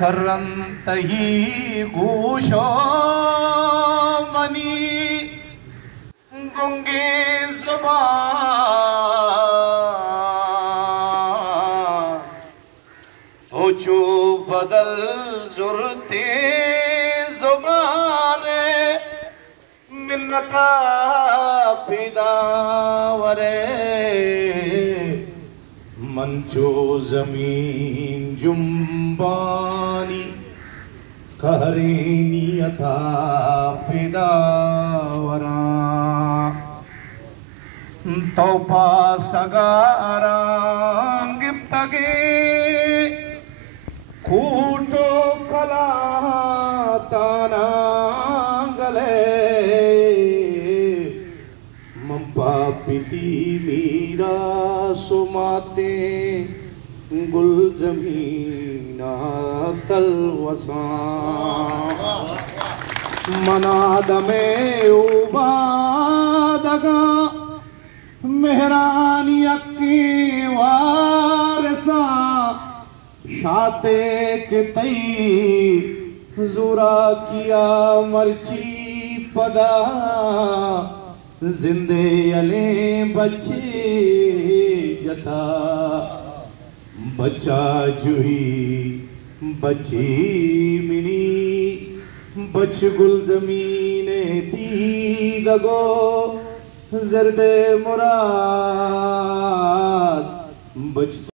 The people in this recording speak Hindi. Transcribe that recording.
करंतही गोशो मनी गुंगे ज़ुबान ओचो बदल जुरते ज़ुबाने मिन्नता पिदावरे मंचो ज़मीन जुम्बानी कहरेनियता पिदावरा तोपा सगारा गिप्तगे कूटो कला तानांगले मंपा पिती मीरा सुमाते गुल जमीना तलवसा मनाद में उबादगा मेहरानी अक्की वारसा शाते के तई जुरा किया मर्ची पदा जिंदे अले बच्चे जता बच्चा जुही बच्ची मिनी बच गुल जमीने दी दगो जर्दे मुराद बच